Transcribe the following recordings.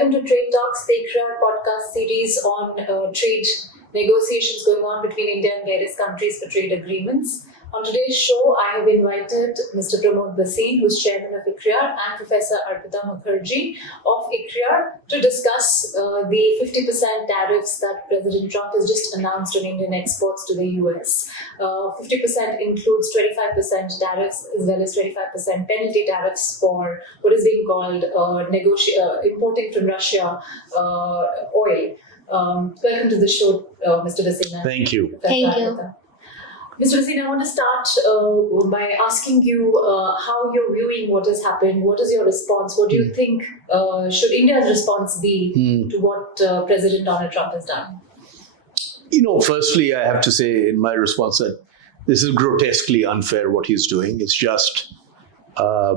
Welcome to Trade Talks, the ICRIER Podcast series on trade negotiations going on between India and various countries for trade agreements. On today's show, I have invited Mr. Pramod Bhasin, who is chairman of ICRIER, and Professor Arpita Mukherjee of ICRIER to discuss the 50% tariffs that President Trump has just announced on Indian exports to the US. 50% includes 25% tariffs as well as 25% penalty tariffs for what is being called importing from Russia oil. Welcome to the show, Mr. Bhasin. Thank you. Thank you. Mr. Bhasin, I want to start by asking you how you're viewing what has happened. What is your response? What do you think should India's response be to what President Donald Trump has done? Firstly, I have to say in my response that this is grotesquely unfair what he's doing. It's just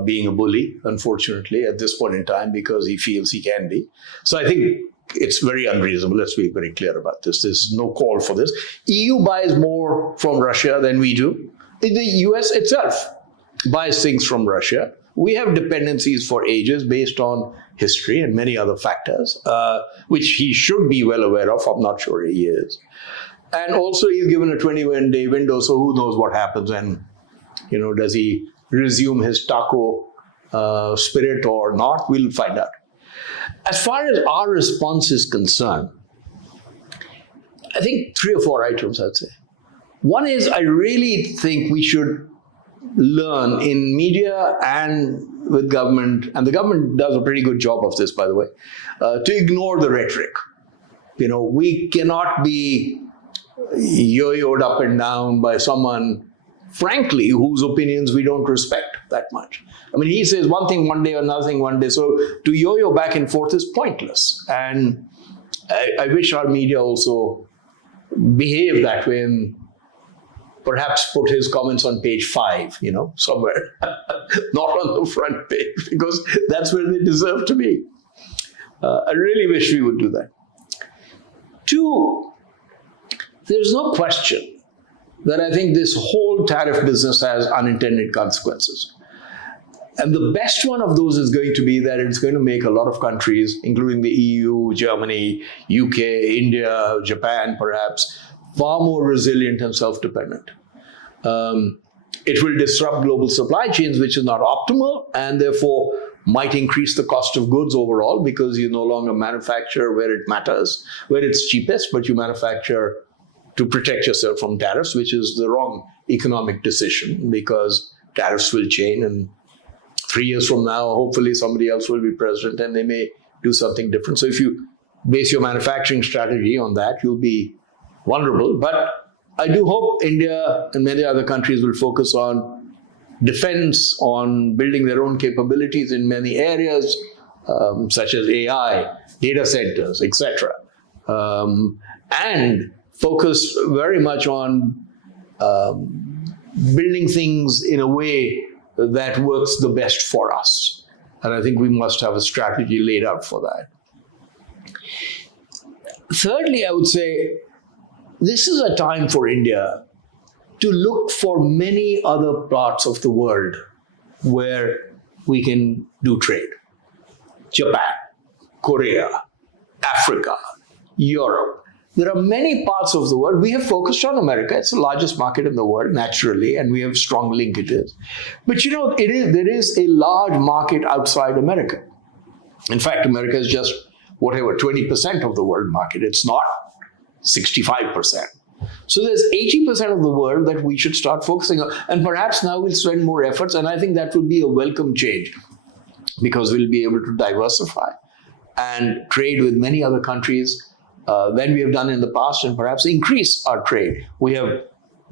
being a bully, unfortunately, at this point in time because he feels he can be. So I think it's very unreasonable. Let's be very clear about this. There's no call for this. EU buys more from Russia than we do. The US itself buys things from Russia. We have dependencies for ages based on history and many other factors, which he should be well aware of. I'm not sure he is. And also he's given a 21-day window, so who knows what happens and, does he resume his taco spirit or not? We'll find out. As far as our response is concerned, I think 3 or 4 items, I'd say. One is I really think we should learn in media and with government, and the government does a pretty good job of this, by the way, to ignore the rhetoric. We cannot be yo-yoed up and down by someone, frankly, whose opinions we don't respect that much. I mean, he says one thing one day, another thing one day. So to yo-yo back and forth is pointless. And I wish our media also behaved that way and perhaps put his comments on page 5, somewhere, not on the front page, because that's where they deserve to be. I really wish we would do that. 2, there's no question that I think this whole tariff business has unintended consequences. And the best one of those is going to be that it's going to make a lot of countries, including the EU, Germany, UK, India, Japan perhaps, far more resilient and self-dependent. It will disrupt global supply chains, which is not optimal, and therefore might increase the cost of goods overall because you no longer manufacture where it matters, where it's cheapest, but you manufacture to protect yourself from tariffs, which is the wrong economic decision because tariffs will change and 3 years from now, hopefully somebody else will be president and they may do something different. So if you base your manufacturing strategy on that, you'll be vulnerable. But I do hope India and many other countries will focus on defense, on building their own capabilities in many areas, such as AI, data centers, etc. And focus very much on building things in a way that works the best for us. And I think we must have a strategy laid out for that. Thirdly, I would say this is a time for India to look for many other parts of the world where we can do trade. Japan, Korea, Africa, Europe. There are many parts of the world. We have focused on America. It's the largest market in the world, naturally, and we have strong linkages. But there is a large market outside America. In fact, America is just 20% of the world market. It's not 65%. So there's 80% of the world that we should start focusing on. And perhaps now we'll spend more efforts, and I think that will be a welcome change because we'll be able to diversify and trade with many other countries than we have done in the past and perhaps increase our trade. We have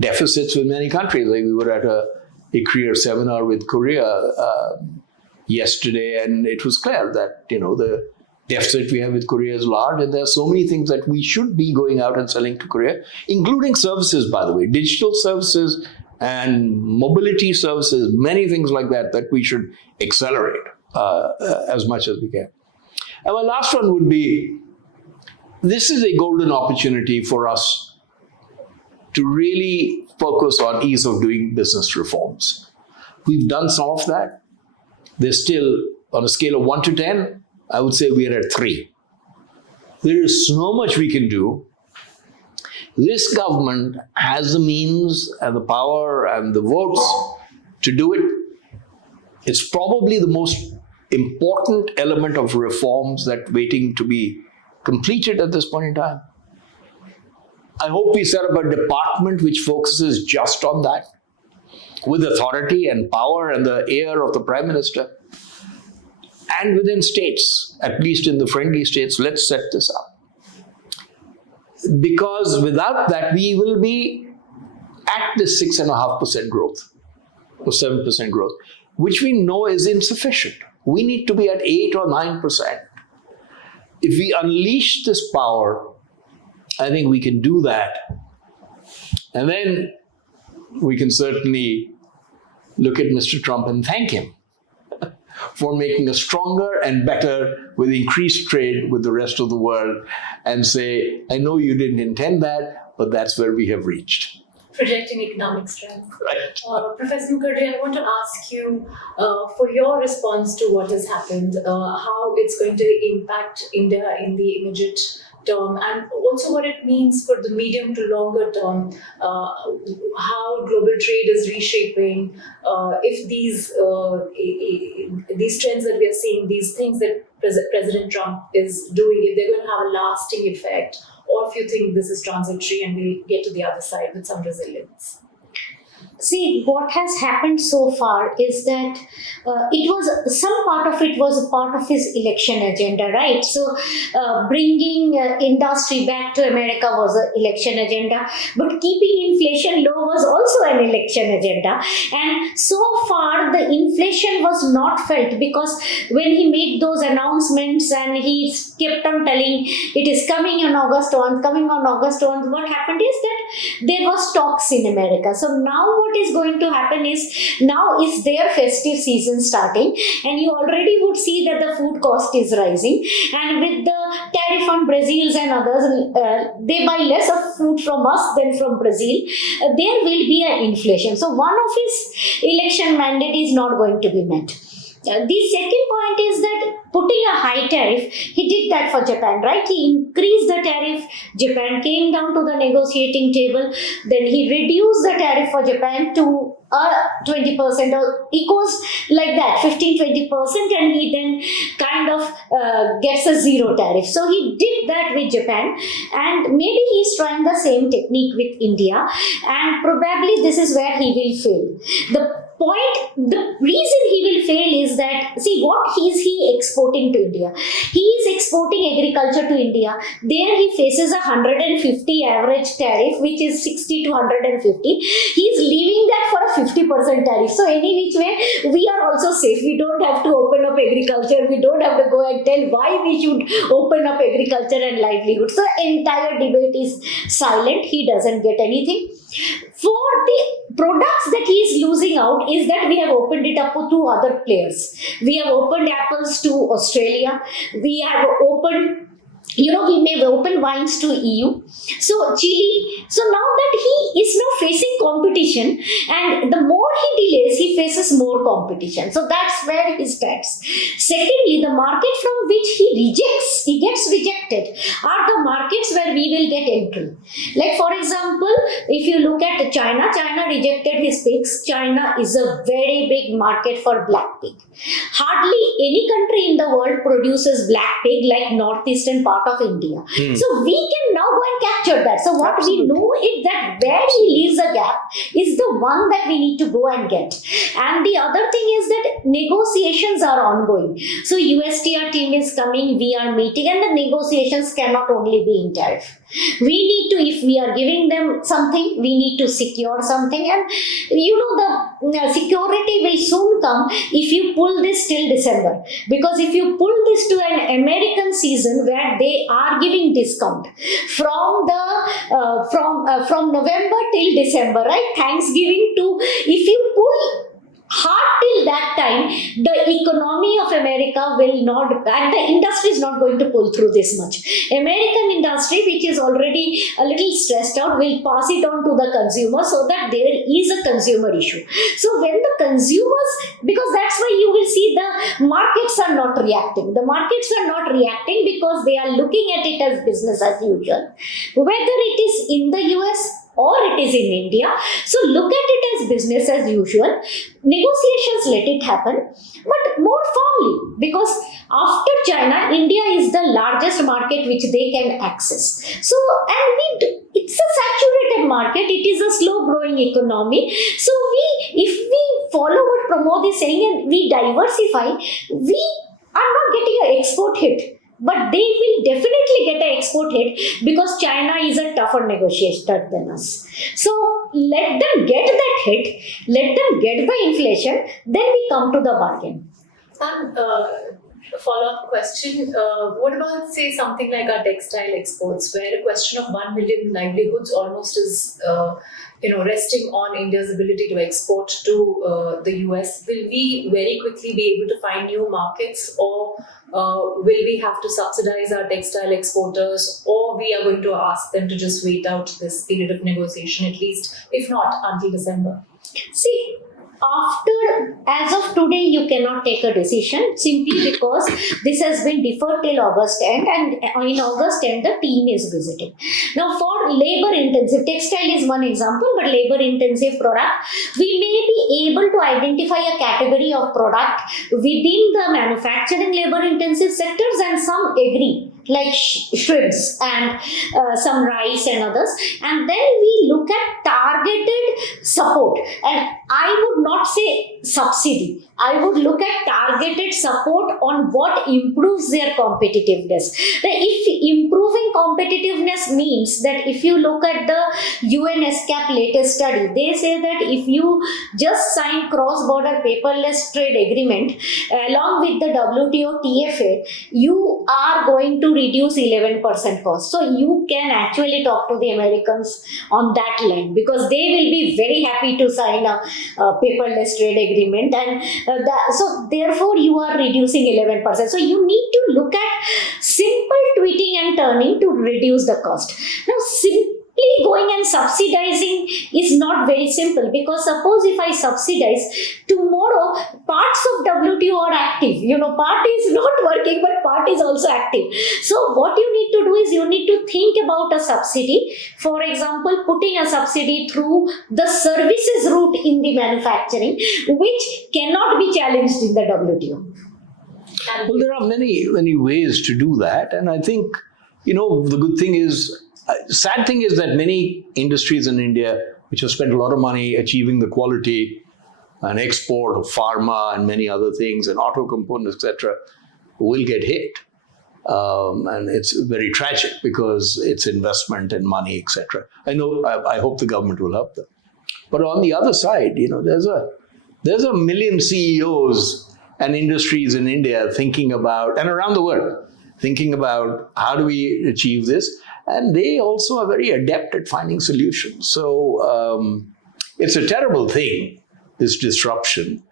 deficits with many countries. Like we were at a ICRIER seminar with Korea yesterday, and it was clear that, the deficit we have with Korea is large, and there are so many things that we should be going out and selling to Korea, including services, by the way, digital services and mobility services, many things like that we should accelerate as much as we can. And my last one would be, this is a golden opportunity for us to really focus on ease of doing business reforms. We've done some of that. There's still, on a scale of 1 to 10, I would say we are at 3. There is so much we can do. This government has the means and the power and the votes to do it. It's probably the most important element of reforms that waiting to be completed at this point in time. I hope we set up a department which focuses just on that, with authority and power and the ear of the Prime Minister. And within states, at least in the friendly states, let's set this up. Because without that, we will be at this 6.5% growth or 7% growth, which we know is insufficient. We need to be at 8 or 9%. If we unleash this power, I think we can do that. And then we can certainly look at Mr. Trump and thank him for making us stronger and better with increased trade with the rest of the world, and say, I know you didn't intend that, but that's where we have reached. Projecting economic strength. Right. Professor Mukherjee, I want to ask you for your response to what has happened, how it's going to impact India in the immediate term, and also what it means for the medium to longer term, how global trade is reshaping, if these trends that we are seeing, these things that President Trump is doing, if they're going to have a lasting effect, or if you think this is transitory and we'll get to the other side with some resilience. See, what has happened so far is that some part of it was a part of his election agenda, right? So bringing industry back to America was an election agenda, but keeping inflation low was also an election agenda. And so far, the inflation was not felt, because when he made those announcements and he kept on telling it is coming on August 1st, what happened is that there was talks in America. So now what is going to happen is, now is their festive season starting, and you already would see that the food cost is rising, and with the tariff on Brazils and others, they buy less of food from us than from Brazil. There will be an inflation. So one of his election mandate is not going to be met. The second point is that putting a high tariff, he did that for Japan, right? He increased the tariff. Japan came down to the negotiating table. Then he reduced the tariff for Japan to 20% or equals like that, 15-20%, and he then kind of gets a zero tariff. So he did that with Japan, and maybe he's trying the same technique with India, and probably this is where he will fail. The reason he will fail is that, see, what is he exporting to India? He is exporting agriculture to India. There he faces a 150 average tariff, which is 60 to 150. He is leaving that for a 50% tariff. So any which way, we are also safe. We don't have to open up agriculture. We don't have to go and tell why we should open up agriculture and livelihood. So entire debate is silent. He doesn't get anything. For the products that he is losing out is that we have opened it up to other players. We have opened apples to Australia. We have opened, we may open wines to EU. So Chile. So now that he is now facing competition, and the more he delays, he faces more competition. So that's where he stands. Secondly, the market from which he gets rejected are the markets where we will get entry. Like for example, if you look at China rejected his pigs. China is a very big market for black pig. Hardly any country in the world produces black pig like northeastern part of India. So we can now go and capture that. So what we know is that where he leaves a gap is the one that we need to go and get. And the other thing is that negotiations are ongoing. So USTR team is coming, we are meeting, and the negotiations cannot only be in tariff. We need to, if we are giving them something, we need to secure something, and the security will soon come if you pull this till December, because if you pull this to an American season where they are giving discount from November till December, right, Thanksgiving to, if you pull hard till that time, the economy of America will not, and the industry is not going to pull through this much. American industry, which is already a little stressed out, will pass it on to the consumer so that there is a consumer issue. So when the consumers, because that's why you will see the markets are not reacting. The markets are not reacting because they are looking at it as business as usual. Whether it is in the US or it is in India. So look at it as business as usual. Negotiations, let it happen, but more firmly, because after China, India is the largest market which they can access. So, and it's a saturated market. It is a slow growing economy. So if we follow what Pramod is saying and we diversify, we are not getting an export hit. But they will definitely get an export hit because China is a tougher negotiator than us. So let them get that hit, let them get the inflation, then we come to the bargain. Follow-up question. What about, say, something like our textile exports, where a question of 1 million livelihoods almost is resting on India's ability to export to the US? Will we very quickly be able to find new markets, or will we have to subsidize our textile exporters, or we are going to ask them to just wait out this period of negotiation, at least, if not until December? See, as of today, you cannot take a decision simply because this has been deferred till August end, and in August end, the team is visiting. Now, for labor-intensive, textile is one example, but labor-intensive product, we may be able to identify a category of product within the manufacturing labor-intensive sectors, and some agree, like shrimps and some rice and others, and then we look at targeted support, and I would not say subsidy, I would look at targeted support on what improves their competitiveness. If improving competitiveness means that if you look at the UNSCAP latest study, they say that if you just sign cross-border paperless trade agreement along with the WTO TFA, you are going to reduce 11% cost. So you can actually talk to the Americans on that line, because they will be very happy to sign a paperless trade agreement, and so therefore you are reducing 11%. So you need to look at simple tweeting and turning to reduce the cost. Now, simply going and subsidizing is not very simple, because suppose if I subsidize, tomorrow parts of WTO are active. Part is not working, but part is also active. So what you need to do is you need to think about a subsidy. For example, putting a subsidy through the services route in the manufacturing, which cannot be challenged in the WTO. Well, there are many, many ways to do that. And I think, the good thing is, sad thing is that many industries in India, which have spent a lot of money achieving the quality and export of pharma and many other things and auto components, etc., will get hit. And it's very tragic because it's investment and money, etc. I hope the government will help them. But on the other side, there's a million CEOs and industries in India thinking about, and around the world, thinking about how do we achieve this. And they also are very adept at finding solutions. So it's a terrible thing, this disruption.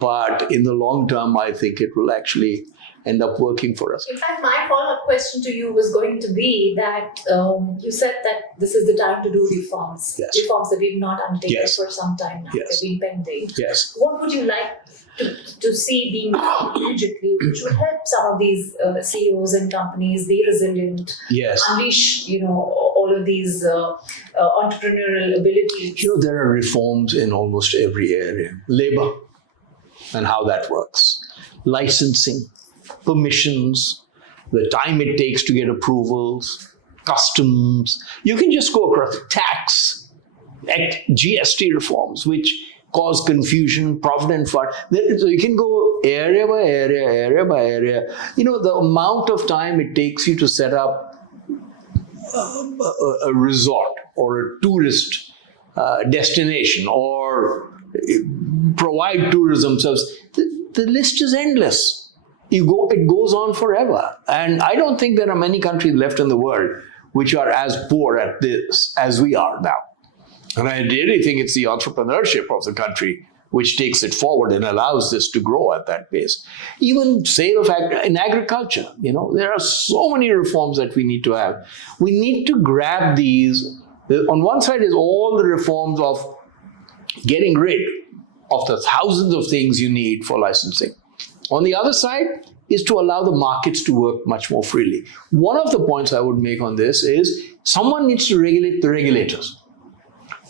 But in the long term, I think it will actually end up working for us. In fact, my follow-up question to you was going to be that you said that this is the time to do reforms. Yes. Reforms that we've not undertaken Yes. for some time now. Yes. They've been pending. Yes. What would you like to see being done immediately, which would help some of these CEOs and companies be resilient, Yes. unleash all of these entrepreneurial abilities? There are reforms in almost every area. Labor and how that works. Licensing, permissions, the time it takes to get approvals, customs. You can just go across tax, GST reforms, which cause confusion, provident fund. So you can go area by area. The amount of time it takes you to set up a resort or a tourist destination or provide tourism service. The list is endless. It goes on forever. And I don't think there are many countries left in the world which are as poor at this as we are now. And I really think it's the entrepreneurship of the country which takes it forward and allows this to grow at that pace. Even sale of in agriculture, there are so many reforms that we need to have. We need to grab these. On one side is all the reforms of getting rid of the thousands of things you need for licensing. On the other side is to allow the markets to work much more freely. One of the points I would make on this is someone needs to regulate the regulators.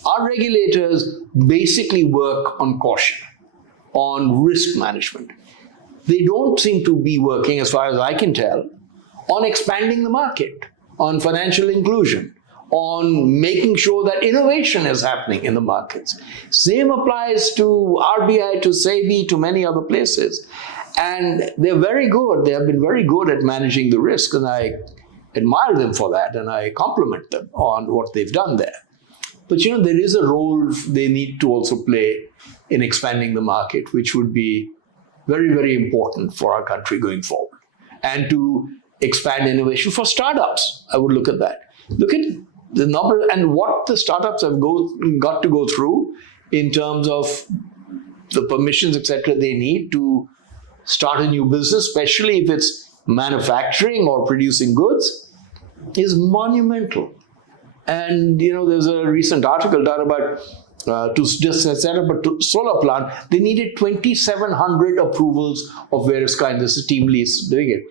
Our regulators basically work on caution, on risk management. They don't seem to be working, as far as I can tell, on expanding the market, on financial inclusion, on making sure that innovation is happening in the markets. Same applies to RBI, to SEBI, to many other places. And they're very good. They have been very good at managing the risk, and I admire them for that, and I compliment them on what they've done there. But there is a role they need to also play in expanding the market, which would be very, very important for our country going forward. And to expand innovation for startups, I would look at that. Look at the number and what the startups have got to go through in terms of the permissions, etc., they need to start a new business, especially if it's manufacturing or producing goods, is monumental. And there's a recent article done about to just set up a solar plant. They needed 2,700 approvals of various kinds. This is Team Lease doing it.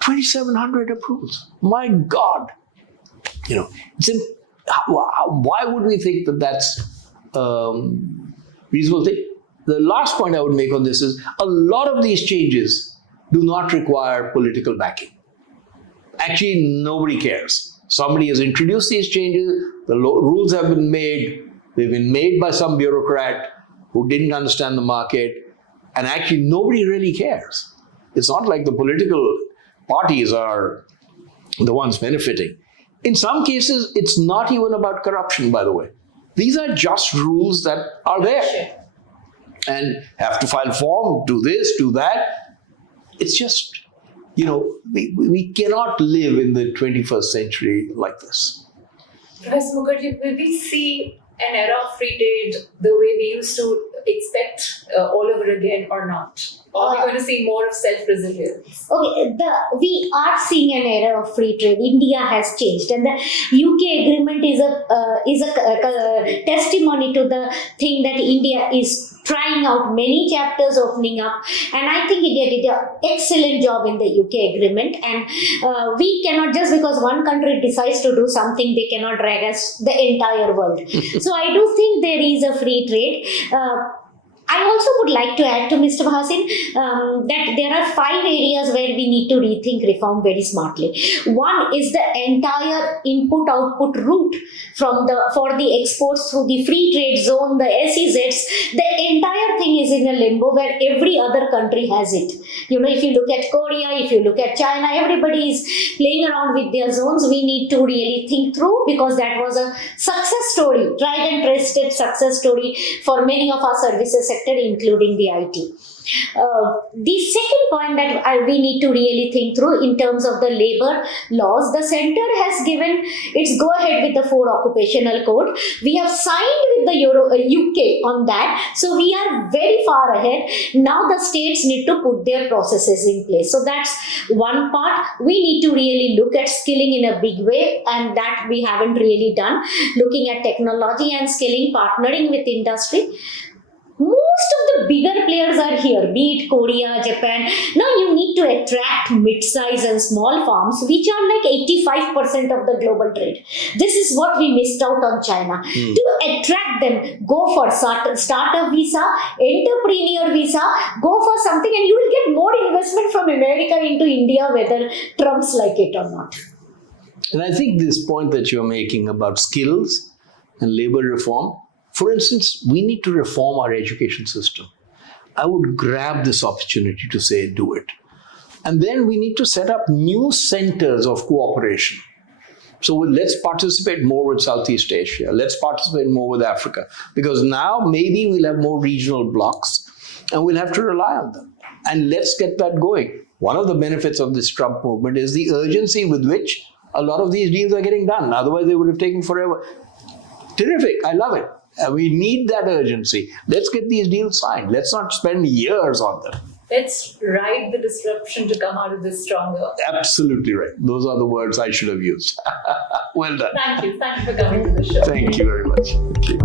2,700 approvals. My God. Why would we think that that's reasonable thing? The last point I would make on this is a lot of these changes do not require political backing. Actually, nobody cares. Somebody has introduced these changes, the rules have been made, they've been made by some bureaucrat who didn't understand the market, and actually nobody really cares. It's not like the political parties are the ones benefiting. In some cases, it's not even about corruption, by the way. These are just rules that are there. And have to file form, do this, do that. It's just, we cannot live in the 21st century like this. Professor Mukherjee, will we see an era of free trade the way we used to expect all over again or not? Or are we going to see more of self-resilience? Okay, we are seeing an era of free trade. India has changed, and the UK agreement is a testimony to the thing that India is trying out, many chapters opening up, and I think India did an excellent job in the UK agreement. And we cannot, just because one country decides to do something, they cannot drag us the entire world. So I do think there is a free trade. I also would like to add to Mr. Bhasin that there are 5 areas where we need to rethink reform very smartly. One is the entire input-output route for the exports through the free trade zone, the SEZs. The entire thing is in a limbo where every other country has it. If you look at Korea, if you look at China, everybody is playing around with their zones. We need to really think through, because that was a success story, tried and tested success story for many of our services sector, including the IT. The second point that we need to really think through in terms of the labor laws, the center has given its go-ahead with the 4 occupational code. We have signed with the UK on that, so we are very far ahead. Now the states need to put their processes in place. So that's one part. We need to really look at skilling in a big way, and that we haven't really done. Looking at technology and skilling, partnering with industry. Most of the bigger players are here, be it Korea, Japan. Now you need to attract mid-size and small firms, which are like 85% of the global trade. This is what we missed out on China. To attract them, go for startup visa, entrepreneur visa, go for something, and you will get more investment from America into India, whether Trumps like it or not. And I think this point that you're making about skills and labor reform, for instance, we need to reform our education system. I would grab this opportunity to say, do it. And then we need to set up new centers of cooperation. So let's participate more with Southeast Asia. Let's participate more with Africa. Because now maybe we'll have more regional blocks and we'll have to rely on them. And let's get that going. One of the benefits of this Trump movement is the urgency with which a lot of these deals are getting done. Otherwise, they would have taken forever. Terrific. I love it. And we need that urgency. Let's get these deals signed. Let's not spend years on them. Let's ride the disruption to come out of this stronger. Absolutely right. Those are the words I should have used. Well done. Thank you. Thank you for coming to the show. Thank you very much. Thank you.